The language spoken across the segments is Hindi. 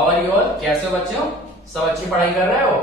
How are you all? कैसे हो बच्चों? सब अच्छी पढ़ाई कर रहे हो?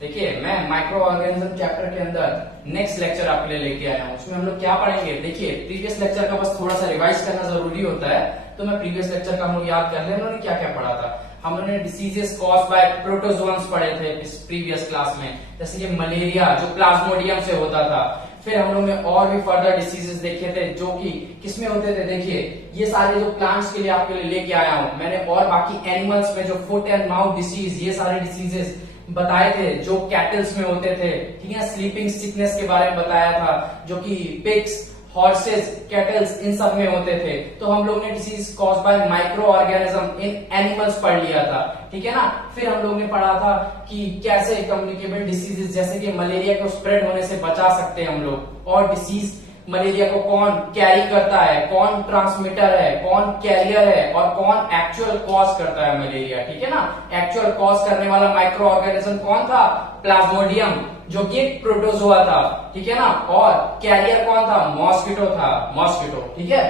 देखिए मैं माइक्रो ऑर्गेनिज्म चैप्टर के अंदर नेक्स्ट लेक्चर आपके लिए लेके आया हूँ। उसमें हम लोग क्या पढ़ेंगे? देखिए प्रीवियस लेक्चर का बस थोड़ा सा रिवाइज करना जरूरी होता है, तो मैं प्रीवियस लेक्चर का हम लोग याद कर ले उन्होंने क्या क्या पढ़ा था। हम लोगों ने डिसीजेस कॉज बाय प्रोटोजोन्स पढ़े थे इस प्रीवियस क्लास में, जैसे कि मलेरिया जो प्लाज्मोडियम से होता था। फिर हम लोग ने और भी फर्दर डिसीजेस देखे थे जो कि किसमें होते थे। देखिए ये सारे जो प्लांट्स के लिए आपके लिए लेके आया हूं मैंने, और बाकी एनिमल्स में जो फुट एंड माउथ डिसीज, ये सारे डिसीजेस बताए थे जो कैटल्स में होते थे। ठीक है, स्लीपिंग सिकनेस के बारे में बताया था जो कि पिग्स, हॉर्सेस, कैटल्स इन सब में होते थे। तो हम लोग ने disease cause by micro organism in animals पढ़ लिया था। ठीक है ना। फिर हम लोग ने पढ़ा था कि कैसे कम्युनिकेबल डिसीजेस जैसे कि मलेरिया को स्प्रेड होने से बचा सकते हैं हम लोग, और डिसीज मलेरिया को कौन कैरी करता है, कौन ट्रांसमिटर है, कौन कैरियर है, और कौन एक्चुअल कॉज करता है मलेरिया। ठीक है ना। एक्चुअल कॉज करने वाला माइक्रो ऑर्गेनिज्म कौन था? प्लाज्मोडियम जो कि एक प्रोटोजोआ था। ठीक है ना। और कैरियर कौन था? मॉस्किटो था, मॉस्किटो। ठीक है।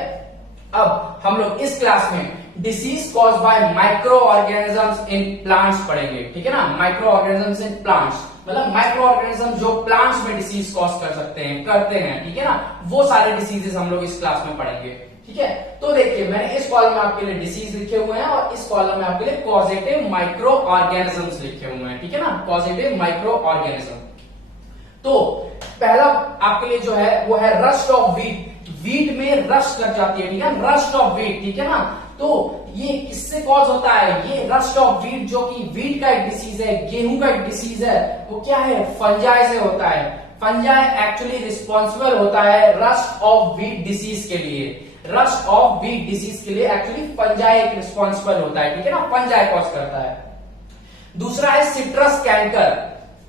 अब हम लोग इस क्लास में disease cause by micro organisms in plants पढ़ेंगे। ठीक है ना। माइक्रो ऑर्गेनिजम्स इन प्लांट्स मतलब माइक्रो ऑर्गेनिज्म जो प्लांट्स में डिसीज कॉज कर सकते हैं, करते हैं। ठीक है ना। वो सारे डिसीजेस हम लोग इस क्लास में पढ़ेंगे। ठीक है। तो देखिए मैंने इस कॉलम में आपके लिए डिसीज लिखे हुए हैं और इस कॉलम में आपके लिए पॉजिटिव माइक्रो ऑर्गेनिजम्स लिखे हुए हैं। ठीक है ना। Positive micro organism. तो पहला आपके लिए जो है वो है रस्ट ऑफ वीट। वीट में रस्ट लग जाती है। ठीक है, रस्ट ऑफ वीट। ठीक है ना। तो ये किससे कॉज होता है? ये रस्ट ऑफ वीट जो कि वीट का एक डिसीज है, गेहूं का एक डिसीज है, वो क्या है? फंजाई से होता है। फंजाई एक्चुअली रिस्पॉन्सिबल होता है रस्ट ऑफ वीट डिसीज के लिए। रस्ट ऑफ वीट डिसीज के लिए एक्चुअली फंजाई एक रिस्पॉन्सिबल होता है। ठीक है ना। फंजाई कॉज करता है। दूसरा है सिट्रस कैंकर।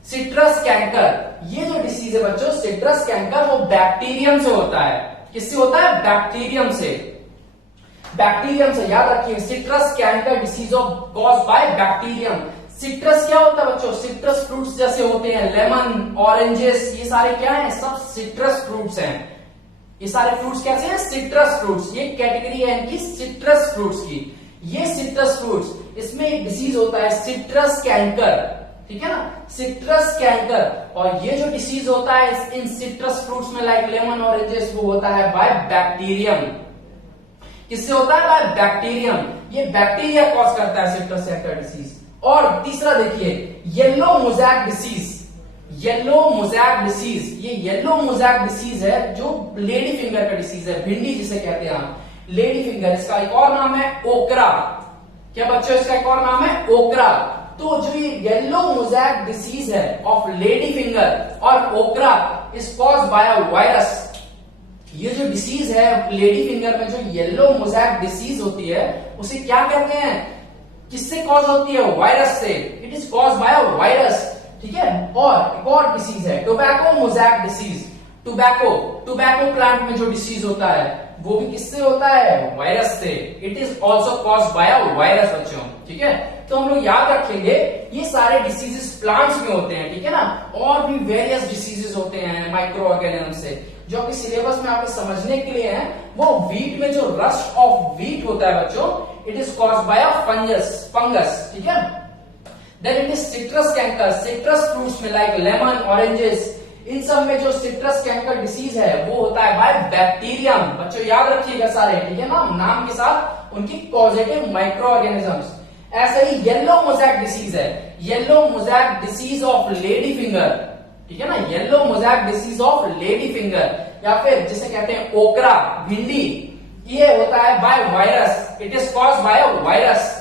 सिट्रस कैंकर ये जो डिसीज है बच्चों, सिट्रस कैंकर, वो बैक्टीरियम से होता है। किससे होता है? बैक्टीरियम से। बैक्टीरियम से, याद रखिए, citrus canker disease of cause by bacterium. Citrus क्या होता है बच्चों? सिट्रस फ्रूट्स जैसे होते हैं, लेमन, ऑरेंजेस, ये सारे क्या हैं? सब सिट्रस फ्रूट्स हैं। ये सारे फ्रूट्स कैसे हैं? Citrus fruits. ये कैटेगरी है इनकी सिट्रस फ्रूट्स की। ये सिट्रस फ्रूट्स, इसमें एक डिसीज होता है सिट्रस कैंकर। ठीक है ना। Citrus canker. और ये जो डिसीज होता है इन सिट्रस फ्रूट्स में, लाइक लेमन, ऑरेंजेस, वो होता है बाय बैक्टीरियम। किससे होता है? Bye bacterium. ये बैक्टीरिया कॉज करता है सिट्रस कैंकर डिसीज। और तीसरा देखिए yellow mosaic disease. Yellow mosaic disease, ये येलो मोज़ैक डिसीज है जो लेडी फिंगर का डिसीज है, भिंडी जिसे कहते हैं हम, लेडी फिंगर। इसका एक और नाम है ओकरा। क्या बच्चों? इसका एक और नाम है ओकरा। तो जो ये येलो मोज़ैक डिसीज है ऑफ लेडी फिंगर और ओकरा is cause by a virus. ये जो डिसीज है लेडी फिंगर में, जो येलो मोज़ैक डिसीज होती है, उसे क्या कहते हैं? किससे कॉज होती है? वायरस से। It is cause by a virus. ठीक है। और एक और डिसीज है tobacco mosaic disease. Tobacco plant में जो डिसीज होता है वो भी किससे होता है? वायरस से। It is also cause by a virus बच्चों। ठीक है। तो हम लोग याद रखेंगे ये सारे डिसीजेस प्लांट्स में होते हैं। ठीक है ना। और भी वेरियस डिसीजेस होते हैं माइक्रो ऑर्गेनिज्म से जो कि सिलेबस में आपके समझने के लिए है। वो वीट में जो रस्ट ऑफ वीट होता है बच्चों, it is cause by a fungus. ठीक है। Then it is citrus canker. Citrus fruits में लाइक लेमन, ऑरेंजेस, इन सब में जो सिट्रस कैंकर डिसीज है वो होता है बाय बैक्टीरियम। बच्चों याद रखिएगा सारे। ठीक है ना। नाम के साथ उनकी पॉजिटिव माइक्रो ऑर्गेनिजम्स। ऐसे ही येलो मोज़ैक डिसीज है। Yellow mosaic disease of lady finger. ठीक है ना। Yellow mosaic disease of lady finger, या फिर जिसे कहते हैं ओकरा, भिंडी, ये होता है by virus. It is cause by a virus.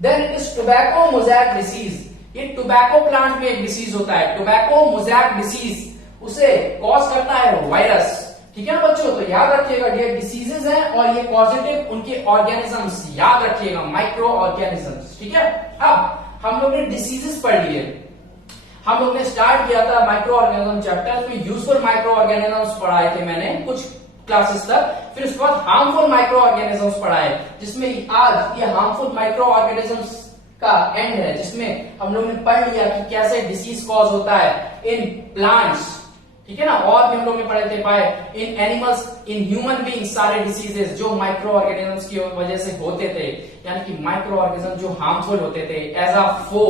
Then it is tobacco mosaic disease. ये टोबैको प्लांट में एक डिसीज होता है, टोबैको मोज़ैक डिसीज, उसे कॉज करता है वायरस। ठीक है ना बच्चों। तो याद रखिएगा ये डिसीजेस हैं और ये पॉजिटिव उनके ऑर्गेनिजम्स, याद रखिएगा, माइक्रो ऑर्गेनिजम्स। ठीक है। अब हम लोग ने डिसीजेस पढ़ लिए। हम लोग ने स्टार्ट किया था माइक्रो ऑर्गेनिज्म चैप्टर में, यूजफुल माइक्रो ऑर्गेनिजम्स पढ़ाए थे मैंने कुछ क्लासेस तक। फिर उसके बाद हार्मफुल माइक्रो ऑर्गेनिजम्स पढ़ाए, जिसमें आज ये हार्मफुल माइक्रो ऑर्गेनिजम्स का एंड है, जिसमें हम लोग ने पढ़ लिया कि कैसे डिसीज कॉज होता है इन प्लांट्स। ठीक है ना। और भी हम लोग ने पढ़े थे by in animals in human being सारे डिसीजेस जो माइक्रो ऑर्गेनिजम्स की वजह से होते थे, यानी कि माइक्रो ऑर्गेनिज्म जो हार्मफुल होते थे एज अ फो,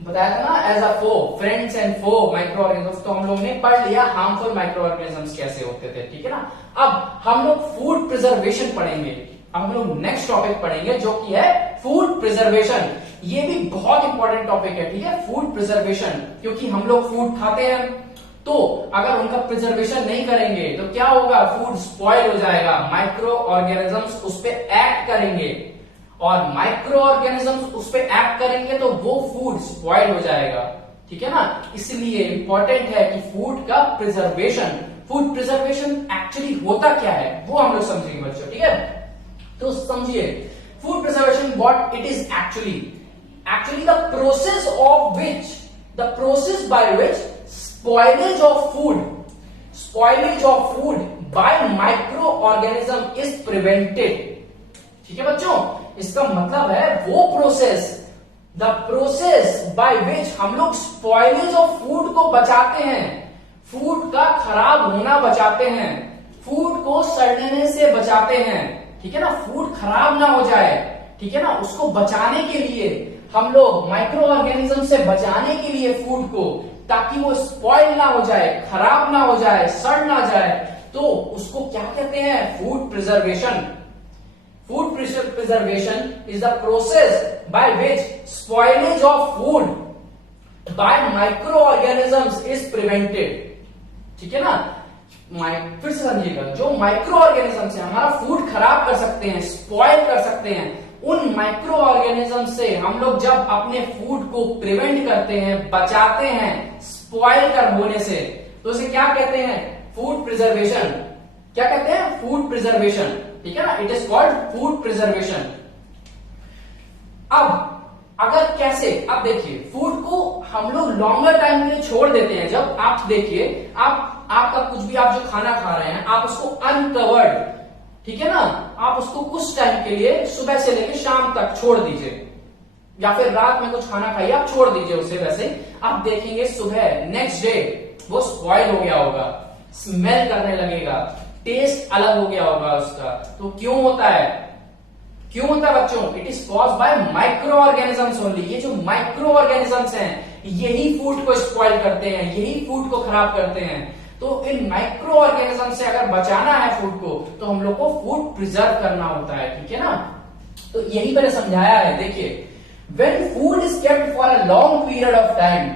बताया था ना, as a foe, friends and foe micro organisms, तो हम लोग ने पढ़ लिया हार्मफुल माइक्रो ऑर्गेनिजम्स कैसे होते थे, ठीक है ना। अब हम लोग फूड प्रिजर्वेशन पढ़ेंगे, हम लोग नेक्स्ट टॉपिक पढ़ेंगे जो कि है फूड प्रिजर्वेशन। ये भी बहुत इंपॉर्टेंट टॉपिक है, ठीक है, फूड प्रिजर्वेशन, क्योंकि हम लोग फूड खाते हैं तो अगर उनका प्रिजर्वेशन नहीं करेंगे तो क्या होगा, फूड स्पॉइल हो जाएगा, माइक्रो ऑर्गेनिजम्स उस पर एक्ट करेंगे और माइक्रो ऑर्गेनिजम्स उस पर एक्ट करेंगे तो वो फूड स्पॉइल हो जाएगा, ठीक है ना। इसलिए इंपॉर्टेंट है कि फूड का प्रिजर्वेशन, फूड प्रिजर्वेशन एक्चुअली होता क्या है वो हम लोग समझेंगे बच्चों, ठीक है। तो समझिए food preservation what it is actually the process by which spoilage of food by microorganism is prevented, ठीक है बच्चों। इसका मतलब है वो process, the process by which हम लोग स्पॉइलेज ऑफ फूड को बचाते हैं, फूड का खराब होना बचाते हैं, फूड को सड़ने से बचाते हैं, ठीक है ना, फूड खराब ना हो जाए, ठीक है ना, उसको बचाने के लिए हम लोग माइक्रो ऑर्गेनिज्म से बचाने के लिए फूड को, ताकि वो स्पॉइल ना हो जाए, खराब ना हो जाए, सड़ ना जाए, तो उसको क्या कहते हैं, food preservation. Food preservation is the process by which spoilage of food by micro organisms is prevented, ठीक है ना। फिर से समझिएगा, जो माइक्रो ऑर्गेनिजम्स है हमारा फूड खराब कर सकते हैं, स्पॉइल कर सकते हैं, उन माइक्रो ऑर्गेनिज्म से हम लोग जब अपने फूड को प्रिवेंट करते हैं, बचाते हैं स्पॉइल कर होने से, तो उसे क्या कहते हैं, फूड प्रिजर्वेशन। क्या कहते हैं, फूड प्रिजर्वेशन, ठीक है ना, it is called food preservation. अब अगर कैसे, अब देखिए फूड को हम लोग लॉन्गर टाइम के लिए छोड़ देते हैं। जब आप देखिए आपका कुछ भी, आप जो खाना खा रहे हैं आप उसको अनकवर्ड, ठीक है ना, आप उसको कुछ टाइम के लिए सुबह से लेकर शाम तक छोड़ दीजिए, या फिर रात में कुछ खाना खाइए आप छोड़ दीजिए उसे, वैसे आप देखेंगे सुबह नेक्स्ट डे वो स्पॉइल हो गया होगा, स्मेल करने लगेगा, टेस्ट अलग हो गया होगा उसका। तो क्यों होता है, क्यों होता है बच्चों, it is caused by micro organisms only. ये जो माइक्रो ऑर्गेनिजम्स हैं यही फूड को स्पॉइल करते हैं, यही फूड को खराब करते हैं। तो इन माइक्रो ऑर्गेनिज्म से अगर बचाना है फूड को, तो हम लोग को फूड प्रिजर्व करना होता है, ठीक है ना। तो यही मैंने समझाया है, देखिए when food is kept for a long period of time,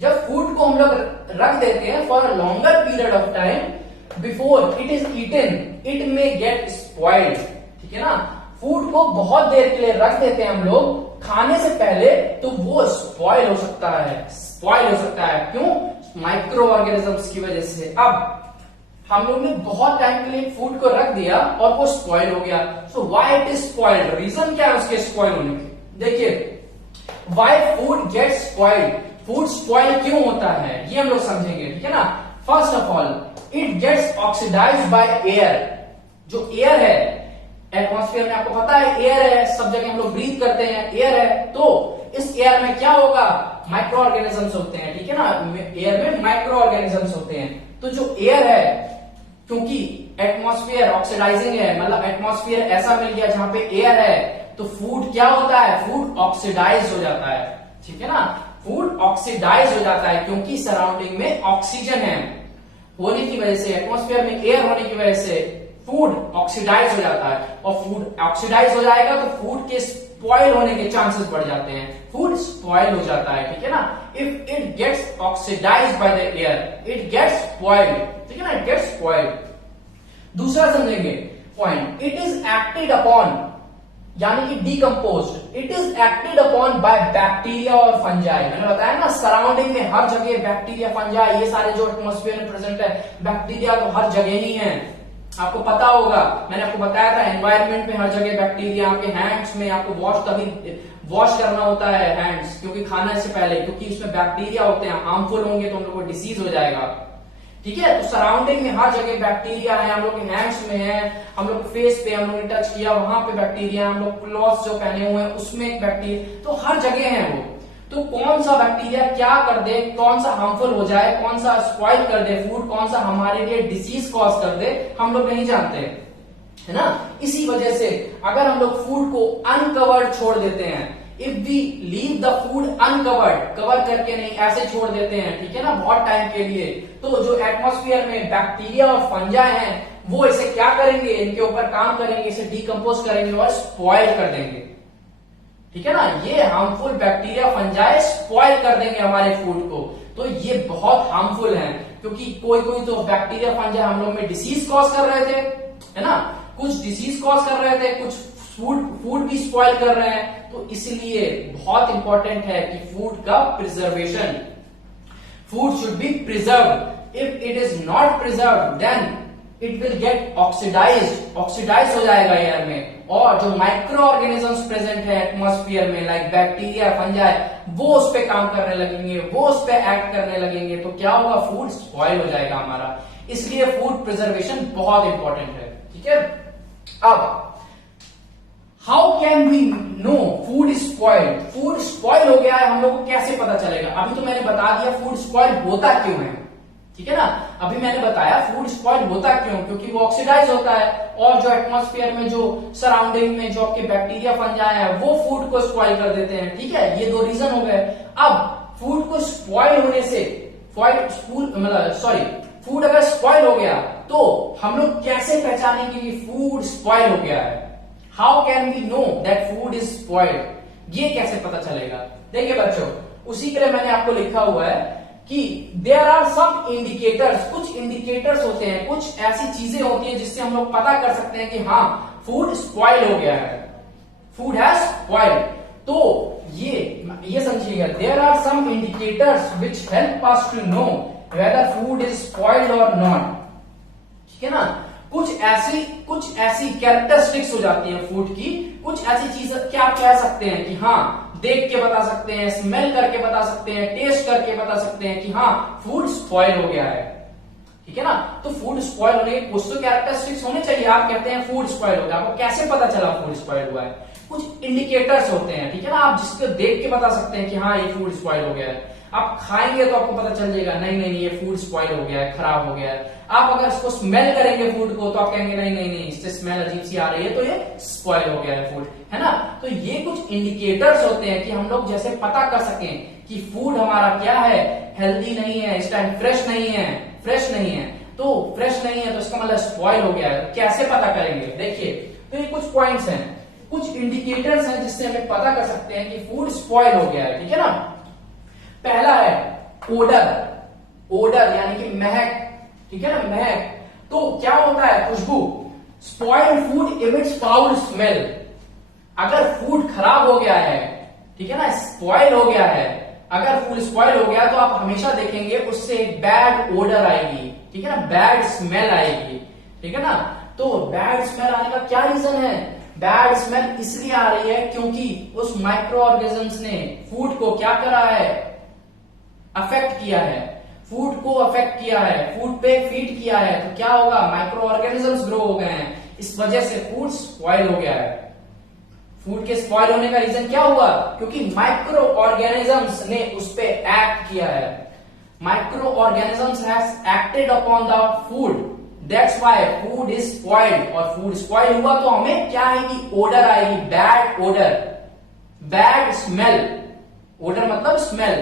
जब फूड को हम लोग रख देते हैं for a longer period of time before it is eaten it may get spoiled, ठीक है ना। फूड को बहुत देर के लिए रख देते हैं हम लोग खाने से पहले, तो वो स्पॉइल हो सकता है, स्पॉइल हो सकता है, क्यों, माइक्रो ऑर्गेनिजम्स की वजह से। अब हम लोग ने बहुत टाइम के लिए फूड को रख दिया और वो स्पॉइल हो गया, so why it is spoiled, reason क्या है उसके स्पॉइल होने के। देखिए why food gets spoiled, food spoil क्यों होता है ये हम लोग समझेंगे, ठीक है ना। First of all it gets oxidised by air, जो एयर है एटमॉस्फेयर में, आपको पता है एयर है, सब जगह हम लोग ब्रीथ करते हैं, एयर है, तो इस एयर में क्या होगा, माइक्रो ऑर्गेनिजम्स होते हैं, ठीक है ना, एयर में माइक्रो ऑर्गेनिजम्स होते हैं। तो जो एयर है, क्योंकि एटमॉस्फेयर ऑक्सीडाइजिंग है, मतलब एटमॉस्फेयर ऐसा मिल गया जहां पे एयर है, तो फूड क्या होता है, फूड ऑक्सीडाइज हो जाता है, ठीक है ना, फूड ऑक्सीडाइज हो जाता है, क्योंकि सराउंडिंग में ऑक्सीजन है होने की वजह से, एटमॉस्फेयर में एयर होने की वजह से फूड ऑक्सीडाइज हो जाता है, और फूड ऑक्सीडाइज हो जाएगा तो फूड के स्पॉइल होने के चांसेस बढ़ जाते हैं, फूड स्पॉइल हो जाता है, ठीक है ना। If it gets oxidised by the air it gets spoiled, ठीक है ना, इट गेट्स स्पॉइल्ड। दूसरा समझेंगे point, it is acted upon, यानी कि decomposed, it is acted upon by bacteria और फंजाई। मैंने बताया ना सराउंडिंग में हर जगह बैक्टीरिया फंजाई, ये सारे जो एटमॉस्फेयर में प्रेजेंट है, बैक्टीरिया तो हर जगह ही है, आपको पता होगा, मैंने आपको बताया था एनवायरनमेंट में हर जगह बैक्टीरिया, आपके हैंड्स में आपको वॉश करना होता है हैंड्स, क्योंकि खाने से पहले, क्योंकि उसमें बैक्टीरिया होते हैं, हार्मफुल होंगे तो हम लोग को डिसीज हो जाएगा, ठीक है। तो सराउंडिंग में हर जगह बैक्टीरिया है, हम लोग के हैंड्स में है, हम लोग फेस पे हम लोग ने टच किया वहां पे बैक्टीरिया, हम लोग क्लॉथ्स जो पहने हुए हैं उसमें बैक्टीरिया, तो हर जगह है वो। तो तो कौन सा बैक्टीरिया क्या कर दे, कौन सा हार्मफुल हो जाए, कौन सा स्पॉइल कर दे फूड, कौन सा हमारे लिए डिसीज कॉज कर दे, हम लोग नहीं जानते, है ना। इसी वजह से अगर हम लोग फूड को अनकवर्ड छोड़ देते हैं, if we leave the food uncovered, cover करके नहीं ऐसे छोड़ देते हैं, ठीक है ना, बहुत टाइम के लिए, तो जो एटमॉस्फेयर में बैक्टीरिया और फंजाई हैं वो इसे क्या करेंगे, इनके ऊपर काम करेंगे, इसे डिकम्पोज करेंगे और स्पॉइल कर देंगे, ठीक है ना। ये हार्मफुल बैक्टीरिया फंजाई स्पॉइल कर देंगे हमारे फूड को। तो ये बहुत हार्मफुल है, क्योंकि कोई कोई तो बैक्टीरिया फंजाई हम लोग में डिसीज कॉज कर रहे थे, है ना, कुछ डिसीज कॉज कर रहे थे, कुछ फूड भी स्पॉइल कर रहे हैं। तो इसलिए बहुत इंपॉर्टेंट है कि फूड का preservation, food should be preserve. If it is not preserve then it will get oxidise हो जाएगा एयर में, और जो माइक्रो ऑर्गेनिजम्स प्रेजेंट है एटमॉस्फेयर में लाइक बैक्टीरिया फंजाई, वो उस पे काम करने लगेंगे, वो उस पे एक्ट करने लगेंगे, तो क्या होगा, फूड स्पॉइल हो जाएगा हमारा। इसलिए फूड प्रिजर्वेशन बहुत इंपॉर्टेंट है, ठीक है। अब how can we know food spoiled, food spoil हो गया है हम लोग को कैसे पता चलेगा। अभी तो मैंने बता दिया फूड स्पॉइल होता क्यों है, ठीक है ना। अभी मैंने बताया फूड स्पॉइल होता क्यों, क्योंकि वो ऑक्सीडाइज होता है और जो एटमॉस्फेयर में जो सराउंडिंग में जो आपके बैक्टीरिया फंजाई है वो फूड को स्पॉइल कर देते हैं, ठीक है। ये दो रीजन हो गए। अब फूड को स्पॉइल होने से फूड अगर स्पॉइल हो गया तो हम लोग कैसे पहचानेंगे कि फूड स्पॉइल हो गया है। How can we know that food is spoiled, ये कैसे पता चलेगा। देखिए बच्चों, उसी के लिए मैंने आपको लिखा हुआ है कि देयर आर सम इंडिकेटर्स, कुछ इंडिकेटर्स होते हैं, कुछ ऐसी चीजें होती हैं जिससे हम लोग पता कर सकते हैं कि हाँ फूड स्पॉइल हो गया है, फूड हैज स्पॉइल्ड। तो ये समझिएगा, there are some indicators which help us to know whether food is spoiled और नॉट, ठीक है ना। कुछ ऐसी कैरेक्टरिस्टिक्स हो जाती है फूड की, कुछ ऐसी चीजें क्या आप कह सकते हैं कि हाँ देख के बता सकते हैं, स्मेल करके बता सकते हैं, टेस्ट करके बता सकते हैं कि हाँ फूड स्पॉइल हो गया है, ठीक है ना। तो फूड स्पॉइल होने के कुछ तो कैरेक्टरिस्टिक्स होने चाहिए। आप कहते हैं फूड स्पॉइल हो गया, आपको कैसे पता चला फूड स्पॉइल हुआ है, कुछ इंडिकेटर्स होते हैं, ठीक है ना। आप जिसको देख के बता सकते हैं कि हाँ ये फूड स्पॉइल हो गया है। आप खाएंगे तो आपको पता चल जाएगा नहीं नहीं ये फूड स्पॉइल हो गया है, खराब हो गया है। आप अगर इसको स्मेल करेंगे फूड को तो आप कहेंगे नहीं नहीं नहीं इससे स्मेल अजीब सी आ रही है, तो ये स्पॉइल हो गया है फूड, है ना। तो ये कुछ इंडिकेटर्स होते हैं कि हम लोग जैसे पता कर सकें कि फूड हमारा क्या है, हेल्दी नहीं है, इस टाइम फ्रेश नहीं है, फ्रेश नहीं है तो इसका मतलब स्पॉइल हो गया है। कैसे पता करेंगे, देखिए तो ये कुछ पॉइंट्स हैं, कुछ इंडिकेटर्स हैं जिससे हमें पता कर सकते हैं कि फूड स्पॉइल हो गया है, ठीक है ना। पहला है ओडर यानी कि महक, ठीक है ना, महक। तो क्या होता है, खुशबू। Spoiled food emits foul smell. अगर फूड खराब हो गया है, ठीक है ना, स्पॉइल हो गया है, अगर फूड स्पॉइल हो गया तो आप हमेशा देखेंगे उससे एक बैड ओडर आएगी, ठीक है ना, बैड स्मेल आएगी, ठीक है ना। तो बैड स्मेल आने का क्या रीजन है, बैड स्मेल इसलिए आ रही है क्योंकि उस माइक्रो ऑर्गेनिजम्स ने फूड को क्या करा है, अफेक्ट किया है, फूड को अफेक्ट किया है, फूड पे फीड किया है। तो क्या होगा, माइक्रो ऑर्गेनिजम्स ग्रो हो गए हैं, इस वजह से फूड स्पॉइल हो गया है। फूड के स्पॉइल होने का रीजन क्या हुआ, क्योंकि माइक्रो ऑर्गेनिजम्स ने उस पे एक्ट किया है, micro organisms has acted upon the food, that's why food is spoiled. और फूड स्पॉइल हुआ तो हमें क्या आएगी, ओडर आएगी, bad odour, bad smell. Odour मतलब स्मेल,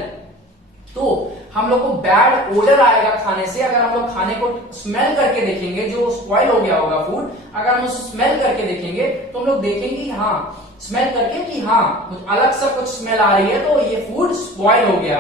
तो हम लोग को बैड ओडर आएगा खाने से। अगर हम लोग खाने को स्मेल करके देखेंगे, जो स्पॉइल हो गया होगा फूड, अगर हम उसे स्मेल करके देखेंगे तो हम लोग देखेंगे हाँ स्मेल करके कि हाँ कुछ अलग सा कुछ स्मेल आ रही है, तो ये फूड स्पॉइल हो गया,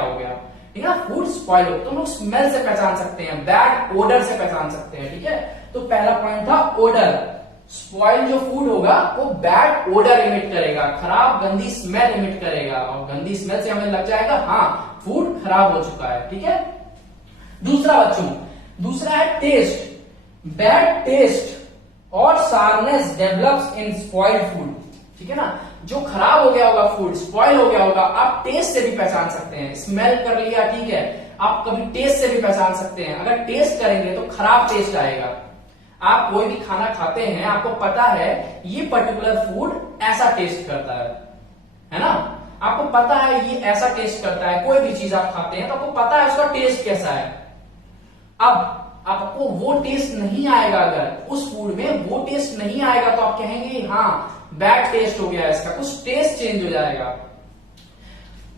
ठीक है ना। फूड स्पॉइल हो तो हम लोग स्मेल से पहचान सकते हैं, बैड ओडर से पहचान सकते हैं, ठीक है। तो पहला पॉइंट था ओडर। स्पॉइल जो फूड होगा वो बैड ओडर इमिट करेगा, खराब गंदी स्मेल इमिट करेगा, और गंदी स्मेल से हमें लग जाएगा हाँ फूड खराब हो चुका है, ठीक है। दूसरा है टेस्ट। बैड टेस्ट और सारनेस डेवलप्स इन स्पॉइल्ड फूड, ठीक है ना। जो खराब हो गया होगा फूड, स्पॉइल हो गया होगा, आप टेस्ट से भी पहचान सकते हैं। स्मेल कर लिया ठीक है, आप कभी टेस्ट से भी पहचान सकते हैं। अगर टेस्ट करेंगे तो खराब टेस्ट आएगा। आप कोई भी खाना खाते हैं, आपको पता है ये पर्टिकुलर फूड ऐसा टेस्ट करता है ना। आपको पता है ये ऐसा टेस्ट करता है, कोई भी चीज आप खाते हैं तो आपको पता है उसका टेस्ट कैसा है। अब आपको वो टेस्ट नहीं आएगा, अगर उस फूड में वो टेस्ट नहीं आएगा तो आप कहेंगे हाँ बैड टेस्ट हो गया इसका, कुछ टेस्ट चेंज हो जाएगा,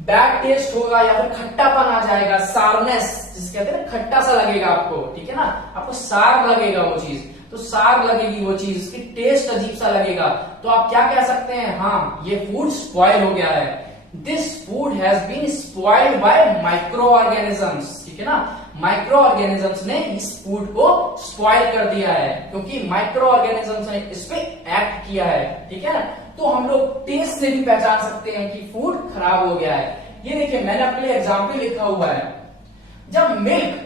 बैड टेस्ट होगा या फिर खट्टापन आ जाएगा, सारनेस जिसे कहते हैं, खट्टा सा लगेगा आपको, ठीक है ना, आपको सार लगेगा वो चीज, तो सार लगेगी वो चीज, उसकी टेस्ट अजीब सा लगेगा, तो आप क्या कह सकते हैं, हाँ ये फूड स्पॉइल हो गया है, this food has been spoiled by micro organisms, ठीक है ना, माइक्रो ऑर्गेनिजम्स ने इस फूड को स्पॉइल कर दिया है, क्योंकि माइक्रो ऑर्गेनिजम्स ने इस पे एक्ट किया है, ठीक है ना। तो हम लोग टेस्ट से भी पहचान सकते हैं कि फूड खराब हो गया है। ये देखिए मैंने अपने लिए एग्जाम्पल लिखा हुआ है, जब मिल्क,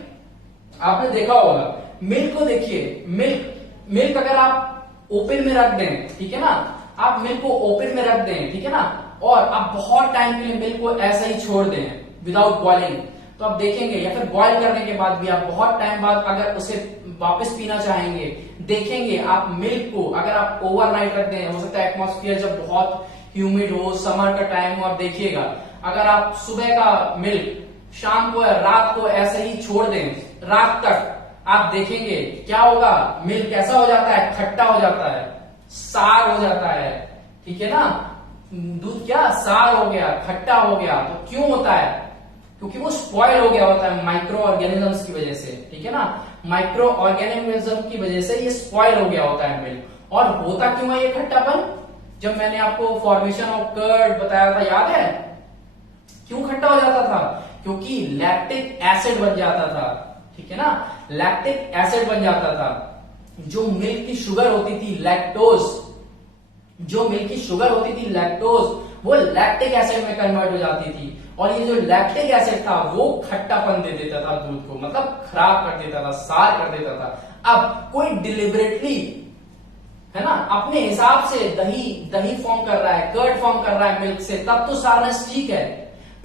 आपने देखा होगा मिल्क को, देखिए मिल्क अगर आप ओपन में रख दें, ठीक है ना, आप मिल्क को ओपन में रख दें, ठीक है ना, और आप बहुत टाइम के लिए मिल्क को ऐसा ही छोड़ दें विदाउट बॉइलिंग, तो आप देखेंगे, या फिर बॉईल करने के बाद भी आप बहुत टाइम बाद अगर उसे वापस पीना चाहेंगे, देखेंगे आप मिल्क को अगर आप ओवरनाइट रख दें, हो सकता है एटमॉस्फेयर जब बहुत ह्यूमिड हो, समर का टाइम हो, आप देखिएगा अगर आप सुबह का मिल्क शाम को या रात को ऐसे ही छोड़ दें रात तक, आप देखेंगे क्या होगा, मिल्क कैसा हो जाता है, खट्टा हो जाता है, सार हो जाता है, ठीक है ना, दूध क्या सार हो गया, खट्टा हो गया। तो क्यों होता है, क्योंकि वो स्पॉइल हो गया होता है माइक्रो ऑर्गेनिजम्स की वजह से, ठीक है ना, माइक्रो ऑर्गेनिज्म की वजह से ये स्पॉइल हो गया होता है मिल्क। और होता क्यों है ये खट्टापन, जब मैंने आपको फॉर्मेशन ऑफ कर्ड बताया था, याद है क्यों खट्टा हो जाता था, क्योंकि लैक्टिक एसिड बन जाता था, ठीक है ना, लैक्टिक एसिड बन जाता था, जो मिल्क की शुगर होती थी लैक्टोज, जो मिल्क की शुगर होती थी लैक्टोज, वो लैक्टिक एसिड में कन्वर्ट हो जाती थी, और ये जो लैक्टिक एसिड था वो खट्टापन दे देता था दूध को, मतलब खराब कर देता था, सार कर देता था। अब कोई डिलिबरेटली, है ना, अपने हिसाब से दही फॉर्म कर रहा है, कर्ड फॉर्म कर रहा है मिल्क से, तब तो सारनेस ठीक है,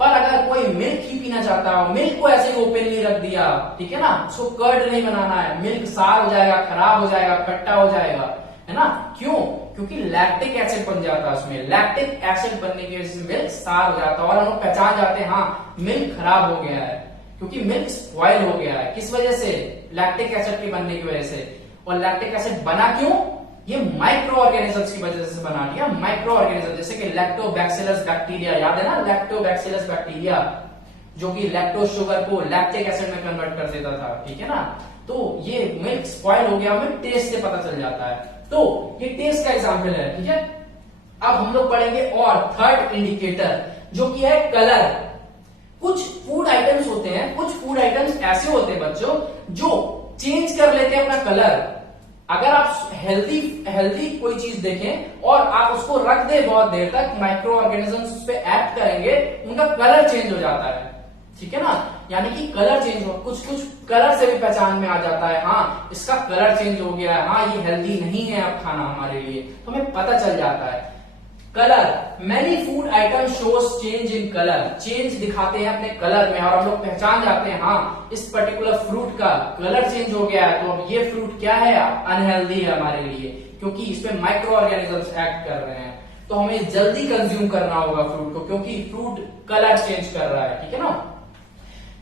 पर अगर कोई मिल्क ही पीना चाहता हो, मिल्क को ऐसे ही ओपनली रख दिया, ठीक है ना, उसको कर्ड नहीं बनाना है, मिल्क सार हो जाएगा, खराब हो जाएगा, खट्टा हो जाएगा, है ना, क्यों, क्योंकि लैक्टिक एसिड बन जाता है उसमें, लैक्टिक एसिड बनने की वजह से मिल्क सार हो जाता है, और हम लोग पहचान जाते हैं हाँ मिल्क खराब हो गया है, क्योंकि मिल्क स्पॉइल हो गया है, किस वजह से, लैक्टिक एसिड के बनने की वजह से। और लैक्टिक एसिड बना क्यों, ये माइक्रो ऑर्गेनिजम्स की वजह से बना दिया, माइक्रो ऑर्गेनिज्म, जैसे कि लैक्टोबैक्सिलस बैक्टीरिया, याद है ना, लैक्टोबैक्सिलस बैक्टीरिया, जो कि लैक्टोज शुगर को लैक्टिक एसिड में कन्वर्ट कर देता था, ठीक है ना, तो ये मिल्क स्पॉइल हो गया, हमें टेस्ट से पता चल जाता है, तो ये टेस्ट का एग्जाम्पल है, ठीक है। अब हम लोग पढ़ेंगे और थर्ड इंडिकेटर, जो कि है कलर। कुछ फूड आइटम्स होते हैं, कुछ फूड आइटम्स ऐसे होते हैं बच्चों जो चेंज कर लेते हैं अपना कलर। अगर आप हेल्दी कोई चीज देखें और आप उसको रख दें बहुत देर तक, माइक्रो ऑर्गेनिजम्स उस पे एक्ट करेंगे, उनका कलर चेंज हो जाता है, ठीक है ना, यानी कि कलर चेंज हो, कुछ कलर से भी पहचान में आ जाता है, हाँ इसका कलर चेंज हो गया है, हाँ ये हेल्दी नहीं है अब खाना हमारे लिए, तो हमें पता चल जाता है। Colour, many food item shows change in colour, change दिखाते हैं अपने कलर में, और हम लोग पहचान जाते हैं हाँ इस पर्टिकुलर फ्रूट का कलर चेंज हो गया है, तो अब ये फ्रूट क्या है, अनहेल्दी है हमारे लिए, क्योंकि इसमें माइक्रो ऑर्गेनिजम्स एक्ट कर रहे हैं, तो हमें जल्दी कंज्यूम करना होगा फ्रूट को, क्योंकि फ्रूट कलर चेंज कर रहा है, ठीक है ना।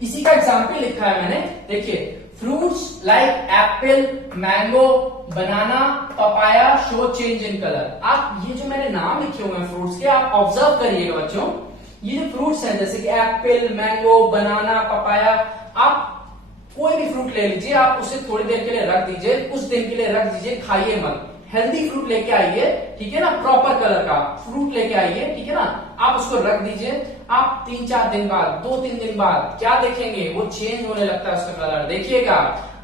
इसी का एग्जाम्पल लिखा है मैंने, देखिए fruits like Apple, mango, banana, papaya show change in colour. आप ये जो मैंने नाम लिखे हुए हैं फ्रूट्स के, आप ऑब्जर्व करिएगा बच्चों, ये जो फ्रूट्स हैं जैसे कि एप्पल, मैंगो, बनाना, पपाया, आप कोई भी फ्रूट ले लीजिए, आप उसे थोड़ी देर के लिए रख दीजिए, कुछ दिन के लिए रख दीजिए, खाइए मत, हेल्दी फ्रूट लेके आइए, ठीक है ना, प्रॉपर कलर का फ्रूट लेके आइए, ठीक है ना, आप उसको रख दीजिए, आप 3-4 दिन बाद, 2-3 दिन बाद क्या देखेंगे, वो चेंज होने लगता है उसका कलर। देखिएगा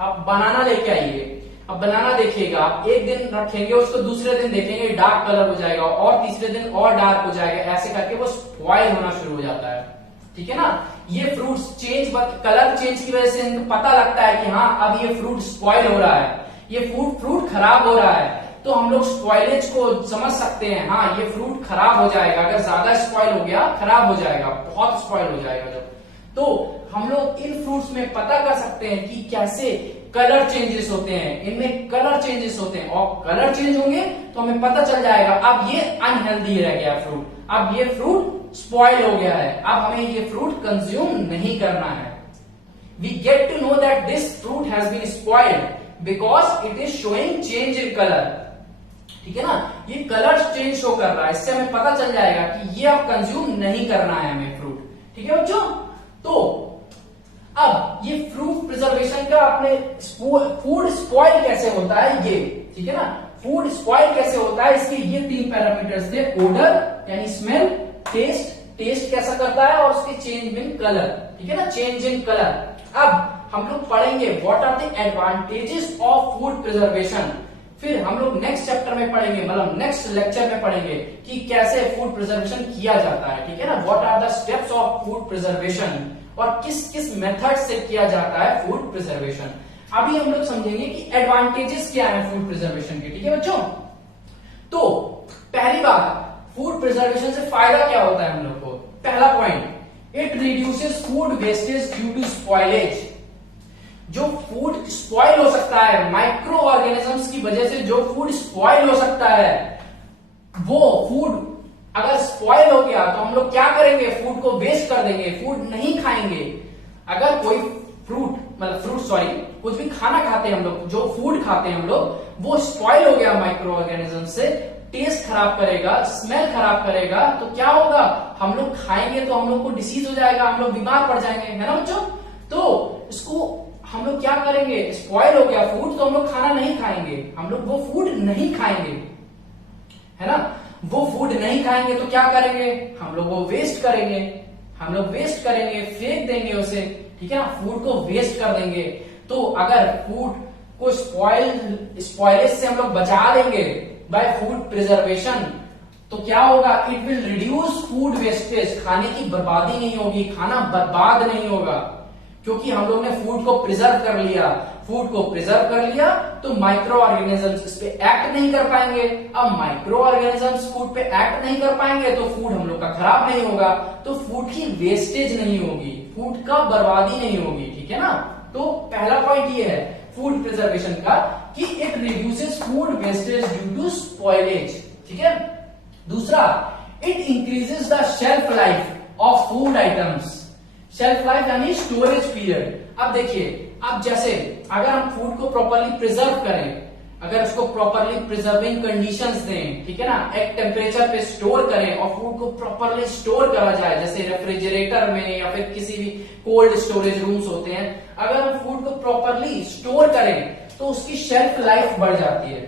आप बनाना लेके आइए, अब बनाना देखिएगा, आप एक दिन रखेंगे उसको, दूसरे दिन देखेंगे डार्क कलर हो जाएगा, और तीसरे दिन और डार्क हो जाएगा, ऐसे करके वो स्पॉइल होना शुरू हो जाता है, ठीक है ना। ये फ्रूट्स चेंज, कलर चेंज की वजह से इनको पता लगता है कि हाँ अब ये फ्रूट स्पॉइल हो रहा है, ये फ्रूट खराब हो रहा है, तो हम लोग स्पॉइलेज को समझ सकते हैं, हाँ ये फ्रूट खराब हो जाएगा, अगर ज्यादा स्पॉइल हो गया खराब हो जाएगा, बहुत स्पॉइल हो जाएगा जब, तो हम लोग इन फ्रूट्स में पता कर सकते हैं कि कैसे कलर चेंजेस होते हैं, इनमें कलर चेंजेस होते हैं, और कलर चेंज होंगे तो हमें पता चल जाएगा अब ये अनहेल्दी रह गया फ्रूट, अब ये फ्रूट स्पॉइल हो गया है, अब हमें ये फ्रूट कंज्यूम नहीं करना है। We get to know that this fruit has been spoiled because it is showing change in colour. ठीक है ना, ये कलर चेंज शो कर रहा है, इससे हमें पता चल जाएगा कि ये अब कंज्यूम नहीं करना है हमें फ्रूट। ठीक है बच्चों, तो अब ये फ्रूट प्रिजर्वेशन का अपने फूड स्पॉइल कैसे होता है ये, ठीक है ना, फूड स्पॉइल कैसे होता है, इसके ये 3 पैरामीटर्स थे, ओडर यानी स्मेल, टेस्ट कैसा करता है, और उसके चेंज इन कलर। ठीक है ना, चेंज इन कलर। अब हम लोग पढ़ेंगे what are the advantages of food preservation, फिर हम लोग नेक्स्ट चैप्टर में पढ़ेंगे, मतलब नेक्स्ट लेक्चर में पढ़ेंगे कि कैसे फूड प्रिजर्वेशन किया जाता है। ठीक है ना, what are the steps of food preservation, और किस किस मेथड से किया जाता है फूड प्रिजर्वेशन। अभी हम लोग समझेंगे कि एडवांटेजेस क्या है फूड प्रिजर्वेशन के। ठीक है बच्चों, तो पहली बात, फूड प्रिजर्वेशन से फायदा क्या होता है हम लोग को। पहला point, it reduces food wastage due to spoilage. जो फूड स्पॉइल हो सकता है, माइक्रो ऑर्गेनिजम्स की वजह से जो फूड स्पॉइल हो सकता है, वो फूड अगर स्पॉइल हो गया तो हम लोग क्या करेंगे, फूड को वेस्ट कर देंगे, फूड नहीं खाएंगे। अगर कोई कुछ भी खाना खाते हैं हम लोग, जो फूड खाते हैं हम लोग, वो स्पॉइल हो गया माइक्रो ऑर्गेनिज्म से, टेस्ट खराब करेगा, स्मेल खराब करेगा, तो क्या होगा, हम लोग खाएंगे तो हम लोग को डिसीज हो जाएगा, हम लोग बीमार पड़ जाएंगे, है ना बच्चों। तो इसको हम लोग क्या करेंगे, स्पॉइल हो गया फूड तो हम लोग खाना नहीं खाएंगे, हम लोग वो फूड नहीं खाएंगे, है ना। वो फूड नहीं खाएंगे तो क्या करेंगे, हम लोग वो वेस्ट करेंगे, हम लोग वेस्ट करेंगे, फेंक देंगे उसे। ठीक है ना, फूड को वेस्ट कर देंगे। तो अगर फूड को स्पॉइलेज से हम लोग बचा लेंगे बाय फूड प्रिजर्वेशन, तो क्या होगा, it will reduce food wastage, खाने की बर्बादी नहीं होगी, खाना बर्बाद नहीं होगा, क्योंकि हम लोग ने फूड को प्रिजर्व कर लिया। फूड को प्रिजर्व कर लिया तो माइक्रो ऑर्गेनिजम्स इस पे एक्ट नहीं कर पाएंगे। अब माइक्रो ऑर्गेनिजम्स फूड पे एक्ट नहीं कर पाएंगे तो फूड हम लोग का खराब नहीं होगा, तो फूड की वेस्टेज नहीं होगी, फूड का बर्बादी नहीं होगी। ठीक है ना, तो पहला पॉइंट ये है फूड प्रिजर्वेशन का कि it reduces food wastage due to spoilage. ठीक है, दूसरा, it increases the shelf life of food items. Shelf life यानी स्टोरेज पीरियड। अब देखिए, अब जैसे अगर हम फूड को प्रॉपरली प्रिजर्व करें, अगर उसको प्रॉपरली प्रिजर्विंग कंडीशंस दें, ठीक है ना, एक टेम्परेचर पे स्टोर करें और फूड को प्रॉपरली स्टोर करा जाए, जैसे रेफ्रिजरेटर में या फिर किसी भी कोल्ड स्टोरेज रूम्स होते हैं, अगर हम फूड को प्रॉपरली स्टोर करें तो उसकी शेल्फ लाइफ बढ़ जाती है।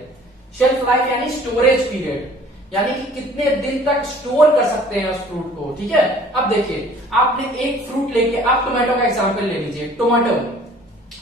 शेल्फ लाइफ यानी स्टोरेज पीरियड, यानी कि कितने दिन तक स्टोर कर सकते हैं उस फ्रूट को। ठीक है, अब देखिए, आपने एक फ्रूट लेके, आप टोमेटो का एग्जांपल ले लीजिए। टोमेटो,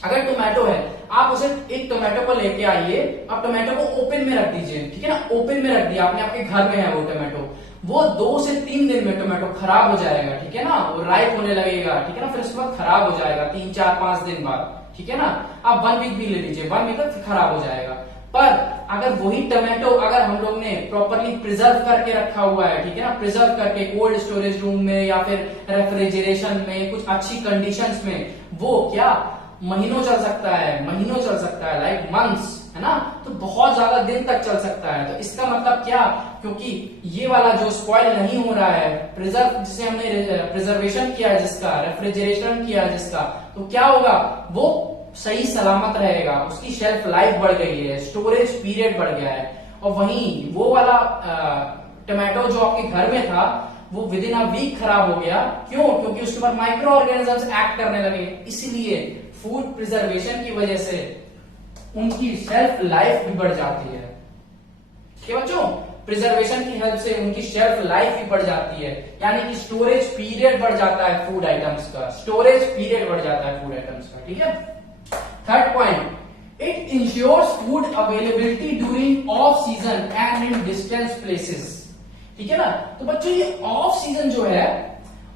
अगर टोमेटो है, आप उसे एक टोमेटो को लेके आइए, आप टोमेटो को ओपन में रख दीजिए। ठीक है ना, ओपन में रख दिया आपने, आपके घर में है वो टोमेटो, वो 2 से 3 दिन में टोमेटो खराब हो जाएगा। ठीक है ना, वो राइप होने लगेगा। ठीक है ना, फिर उसके बाद खराब हो जाएगा 3, 4, 5 दिन बाद। ठीक है ना, आप 1 वीक भी ले लीजिए, 1 वीक तक खराब हो जाएगा। पर अगर वही टोमेटो अगर हम लोग ने प्रॉपरली प्रिजर्व करके रखा हुआ है, ठीक है ना, प्रिजर्व करके कोल्ड स्टोरेज रूम में या फिर रेफ्रिजरेशन में, कुछ अच्छी कंडीशंस में, वो क्या महीनों चल सकता है, महीनों चल सकता है, लाइक मंथ्स, है ना, तो बहुत ज्यादा दिन तक चल सकता है। तो इसका मतलब क्या, क्योंकि ये वाला जो स्पॉइल नहीं हो रहा है, प्रिजर्व जिसे हमने प्रिजर्वेशन किया है जिसका, रेफ्रिजरेशन किया है जिसका, तो क्या होगा, वो सही सलामत रहेगा, उसकी शेल्फ लाइफ बढ़ गई है, स्टोरेज पीरियड बढ़ गया है। और वहीं वो वाला टोमेटो जो आपके घर में था, वो विद इन अ वीक खराब हो गया। क्यों, क्योंकि उसके बाद माइक्रो ऑर्गेनिजम्स एक्ट करने लगे। इसलिए फूड प्रिजर्वेशन की वजह से उनकी शेल्फ लाइफ भी बढ़ जाती है। ठीक है बच्चों, प्रिजर्वेशन की हेल्प से उनकी शेल्फ लाइफ भी बढ़ जाती है, यानी कि स्टोरेज पीरियड बढ़ जाता है फूड आइटम्स का, स्टोरेज पीरियड बढ़ जाता है फूड आइटम्स का। ठीक है, third point, it ensures food availability during off season and in distance places. ठीक है ना, तो बच्चों ये ऑफ सीजन जो है,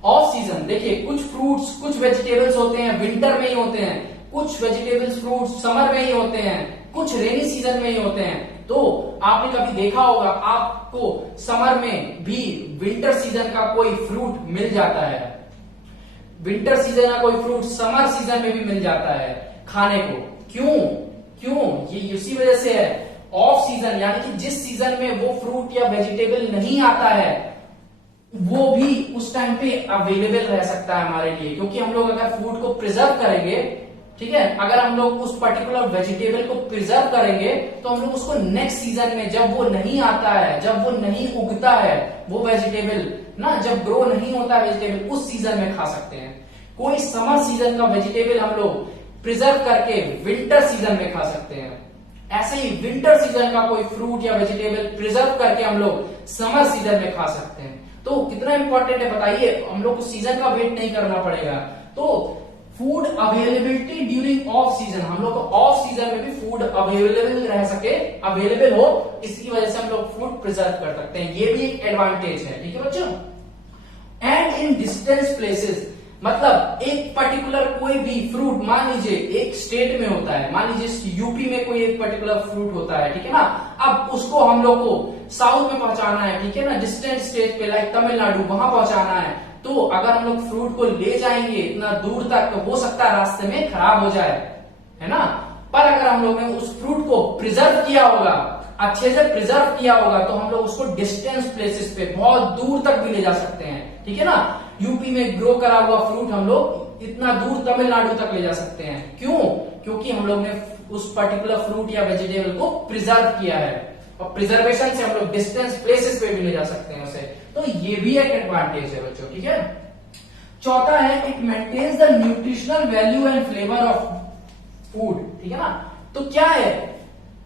ऑफ सीजन देखिए, कुछ फ्रूट्स, कुछ वेजिटेबल्स होते हैं विंटर में ही होते हैं, कुछ वेजिटेबल्स फ्रूट्स समर में ही होते हैं, कुछ रेनी सीजन में ही होते हैं। तो आपने कभी देखा होगा, आपको समर में भी विंटर सीजन का कोई फ्रूट मिल जाता है, विंटर सीजन का कोई फ्रूट समर सीजन में भी मिल जाता है खाने को। क्यों क्यों? ये इसी वजह से है। ऑफ सीजन यानी कि जिस सीजन में वो फ्रूट या वेजिटेबल नहीं आता है वो भी उस टाइम पे अवेलेबल रह सकता है हमारे लिए, क्योंकि हम लोग अगर फूड को प्रिजर्व करेंगे, ठीक है, अगर हम लोग उस पर्टिकुलर वेजिटेबल को प्रिजर्व करेंगे तो हम लोग उसको नेक्स्ट सीजन में जब वो नहीं आता है, जब वो नहीं उगता है वो वेजिटेबल ना, जब ग्रो नहीं होता है वेजिटेबल, उस सीजन में खा सकते हैं। कोई समर सीजन का वेजिटेबल हम लोग प्रिजर्व करके विंटर सीजन में खा सकते हैं। ऐसे ही विंटर सीजन का कोई फ्रूट या वेजिटेबल प्रिजर्व करके हम लोग समर सीजन में खा सकते हैं। तो कितना इंपॉर्टेंट है बताइए, हम लोग को सीजन का वेट नहीं करना पड़ेगा। तो food availability during off season, हम लोग को ऑफ सीजन में भी फूड अवेलेबल रह सके, अवेलेबल हो, इसकी वजह से हम लोग फूड प्रिजर्व कर सकते हैं। ये भी एक एडवांटेज है, ठीक है बच्चों। एंड इन डिस्टेंस प्लेसेस, मतलब एक पर्टिकुलर कोई भी फ्रूट मान लीजिए एक स्टेट में होता है, मान लीजिए यूपी में कोई एक पर्टिकुलर फ्रूट होता है, ठीक है ना, अब उसको हम लोग को साउथ में पहुंचाना है, ठीक है ना, डिस्टेंट स्टेट पे लाइक तमिलनाडु, वहां पहुंचाना है। तो अगर हम लोग फ्रूट को ले जाएंगे इतना दूर तक तो हो सकता है रास्ते में खराब हो जाए, है ना, पर अगर हम लोग ने उस फ्रूट को प्रिजर्व किया होगा, अच्छे से प्रिजर्व किया होगा, तो हम लोग उसको डिस्टेंस प्लेसेस पे बहुत दूर तक भी ले जा सकते हैं, ठीक है ना। यूपी में ग्रो करा हुआ फ्रूट हम लोग इतना दूर तमिलनाडु तक ले जा सकते हैं। क्यों? क्योंकि हम लोग ने उस पर्टिकुलर फ्रूट या वेजिटेबल को प्रिजर्व किया है, और प्रिजर्वेशन से हम लोग डिस्टेंस प्लेसेस पे भी ले जा सकते हैं उसे। तो ये भी एक एडवांटेज है बच्चों, ठीक है। चौथा है it maintains the nutritional value and flavour of food, ठीक है ना। तो क्या है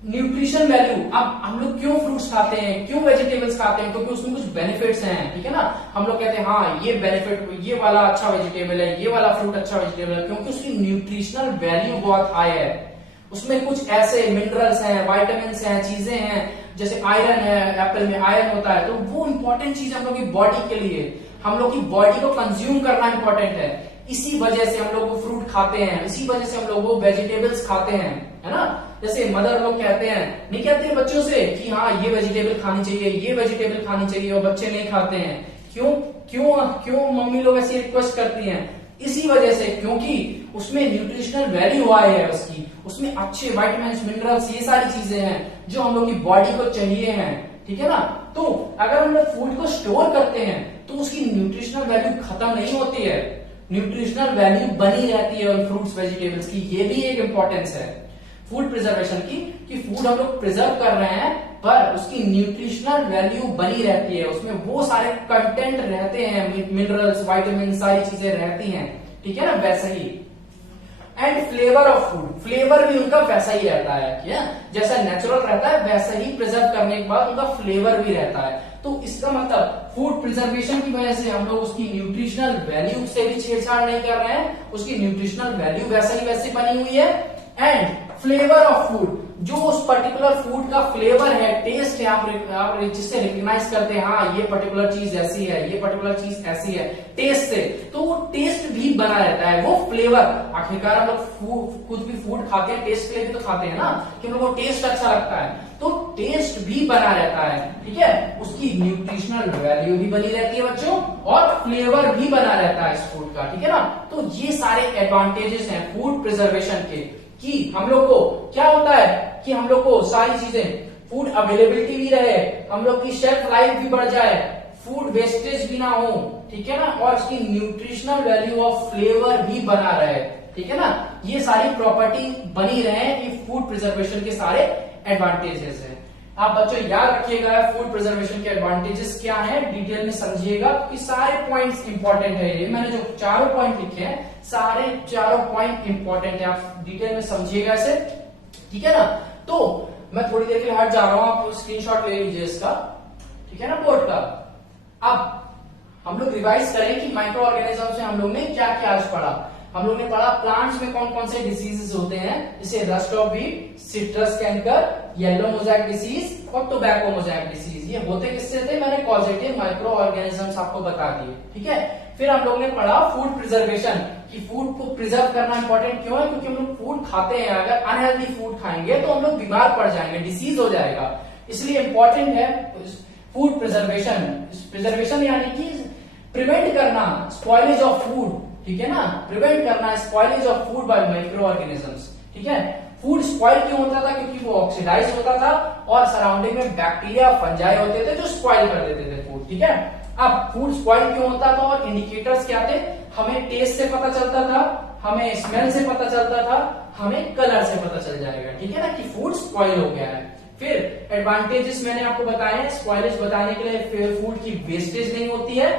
न्यूट्रिशन वैल्यू? अब हम लोग क्यों फ्रूट्स खाते हैं, क्यों वेजिटेबल्स खाते हैं? क्योंकि उसमें कुछ बेनिफिट्स हैं, ठीक है ना। हम लोग कहते हैं हाँ ये बेनिफिट, ये वाला अच्छा वेजिटेबल है, ये वाला फ्रूट अच्छा वेजिटेबल है, क्योंकि उसकी न्यूट्रिशनल वैल्यू बहुत हाई है। उसमें कुछ ऐसे मिनरल्स हैं, वाइटामिन हैं, चीजें हैं, जैसे आयरन है, एप्पल में आयरन होता है, तो वो इंपॉर्टेंट चीज हम लोग की बॉडी के लिए, हम लोग की बॉडी को कंज्यूम करना इंपॉर्टेंट है। इसी वजह से हम लोग वो फ्रूट खाते हैं, इसी वजह से हम लोग वो वेजिटेबल्स खाते हैं, है ना। जैसे मदर लोग कहते हैं, नहीं कहते हैं बच्चों से कि हाँ ये वेजिटेबल खानी चाहिए, ये वेजिटेबल खानी चाहिए, और बच्चे नहीं खाते हैं। क्यों क्यों क्यों मम्मी लोग ऐसी रिक्वेस्ट करती हैं? इसी वजह से, क्योंकि उसमें न्यूट्रिशनल वैल्यू हाई है उसकी, उसमें अच्छे वाइटामिन मिनरल्स ये सारी चीजें हैं जो हम लोग की बॉडी को चाहिए हैं, ठीक है ना। तो अगर हम लोग फूड को स्टोर करते हैं तो उसकी न्यूट्रिशनल वैल्यू खत्म नहीं होती है, न्यूट्रिशनल वैल्यू बनी रहती है उन फ्रूट्स वेजिटेबल्स की। ये भी एक इंपॉर्टेंस है फूड प्रिजर्वेशन की, कि फूड हम लोग प्रिजर्व कर रहे हैं पर उसकी न्यूट्रिशनल वैल्यू बनी रहती है, उसमें वो सारे कंटेंट रहते हैं, मिनरल्स, विटामिन, सारी चीजें रहती हैं, ठीक है ना। वैसे ही and flavour of food, flavour भी उनका वैसा ही रहता है, ठीक है, जैसा नेचुरल रहता है वैसा ही प्रिजर्व करने के बाद उनका फ्लेवर भी रहता है। तो इसका मतलब फूड प्रिजर्वेशन की वजह से हम लोग उसकी न्यूट्रिशनल वैल्यू से भी छेड़छाड़ नहीं कर रहे हैं, उसकी न्यूट्रिशनल वैल्यू वैसे ही वैसे बनी हुई है। एंड फ्लेवर ऑफ फूड, जो उस पर्टिकुलर फूड का फ्लेवर है, टेस्ट है, आप जिससे रिकग्नाइज करते हैं हाँ ये पर्टिकुलर चीज ऐसी है, ये पर्टिकुलर चीज ऐसी है, टेस्ट से, तो वो टेस्ट भी बना रहता है, वो फ्लेवर। आखिरकार हम लोग कुछ भी फूड खाते हैं टेस्ट के लिए भी तो खाते हैं ना, कि हम लोग को टेस्ट अच्छा लगता है, तो टेस्ट भी बना रहता है, ठीक है। उसकी न्यूट्रिशनल वैल्यू भी बनी रहती है बच्चों, और फ्लेवर भी बना रहता है इस फूड का, ठीक है ना। तो ये सारे एडवांटेजेस हैं फूड प्रिजर्वेशन के, कि हम लोग को क्या होता है कि हम लोग को सारी चीजें, फूड अवेलेबिलिटी भी रहे, हम लोग की शेल्फ लाइफ भी बढ़ जाए, फूड वेस्टेज भी ना हो, ठीक है ना, और इसकी न्यूट्रिशनल वैल्यू ऑफ फ्लेवर भी बना रहे, ठीक है ना। ये सारी प्रॉपर्टी बनी रहे, ये फूड प्रिजर्वेशन के सारे एडवांटेजेस हैं। आप बच्चों याद रखिएगा फूड प्रिजर्वेशन के एडवांटेजेस क्या है, डिटेल में समझिएगा कि सारे पॉइंट्स इंपॉर्टेंट है। ये मैंने जो चारों पॉइंट लिखे हैं सारे चारों पॉइंट इंपॉर्टेंट है, आप डिटेल में समझिएगा इसे, ठीक है ना। तो मैं थोड़ी देर के लिए हट जा रहा हूं, आप स्क्रीनशॉट ले लीजिए इसका, ठीक है ना, बोर्ड का। अब हम लोग रिवाइज करें कि माइक्रो ऑर्गेनिज्म से हम लोग ने क्या क्या आज पढ़ा। हम लोग ने पढ़ा प्लांट्स में कौन कौन से डिसीजेस होते हैं, जैसे rust of wheat, citrus canker, yellow Mosaic disease और टोबैको मोजाइक डिसीज। ये होते किससे थे, मैंने कॉजेटिव माइक्रो ऑर्गेनिजम्स आपको बता दिए, ठीक है। फिर हम लोग ने पढ़ा फूड प्रिजर्वेशन, कि फूड को प्रिजर्व करना इंपॉर्टेंट क्यों है, क्योंकि हम लोग फूड खाते हैं, अगर अनहेल्दी फूड खाएंगे तो हम लोग बीमार पड़ जाएंगे, डिसीज हो जाएगा, इसलिए इंपॉर्टेंट है फूड प्रिजर्वेशन। प्रिजर्वेशन यानी कि प्रिवेंट करना स्पॉइलेज ऑफ फूड, ठीक है ना, प्रिवेंट करना spoilage of food by micro organisms, ठीक है। फूड स्पॉइल क्यों होता था? क्योंकि वो ऑक्सीडाइज होता था और सराउंडिंग में बैक्टीरिया फंजाई होते थे जो स्पॉइल कर देते थे फूड। ठीक है, अब फूड स्पॉइल क्यों होता था और इंडिकेटर्स क्या थे? हमें टेस्ट से पता चलता था, हमें स्मेल से पता चलता था, हमें कलर से पता चल जाएगा। ठीक है ना, कि फूड स्पॉइल हो गया है। फिर एडवांटेजेस मैंने आपको बताए हैं। स्पॉइलेज बताने के लिए फूड की वेस्टेज नहीं होती है,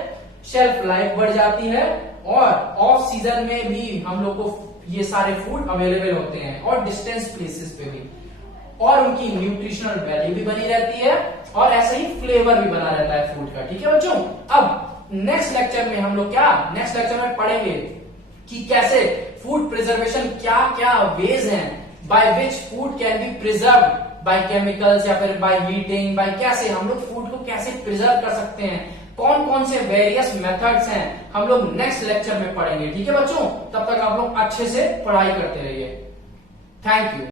शेल्फ लाइफ बढ़ जाती है और ऑफ सीजन में भी हम लोग को ये सारे फूड अवेलेबल होते हैं और डिस्टेंस प्लेसेस पे भी, और उनकी न्यूट्रिशनल वैल्यू भी बनी रहती है और ऐसे ही फ्लेवर भी बना रहता है फूड का। ठीक है बच्चों, अब नेक्स्ट लेक्चर में हम लोग नेक्स्ट लेक्चर में पढ़ेंगे कि कैसे फूड प्रिजर्वेशन, क्या क्या वेज हैं by which food can be preserve by chemicals या फिर बाय हीटिंग, बाय कैसे हम लोग फूड को कैसे प्रिजर्व कर सकते हैं, कौन कौन से वेरियस मेथड्स हैं, हम लोग नेक्स्ट लेक्चर में पढ़ेंगे। ठीक है बच्चों, तब तक आप लोग अच्छे से पढ़ाई करते रहिए। Thank you.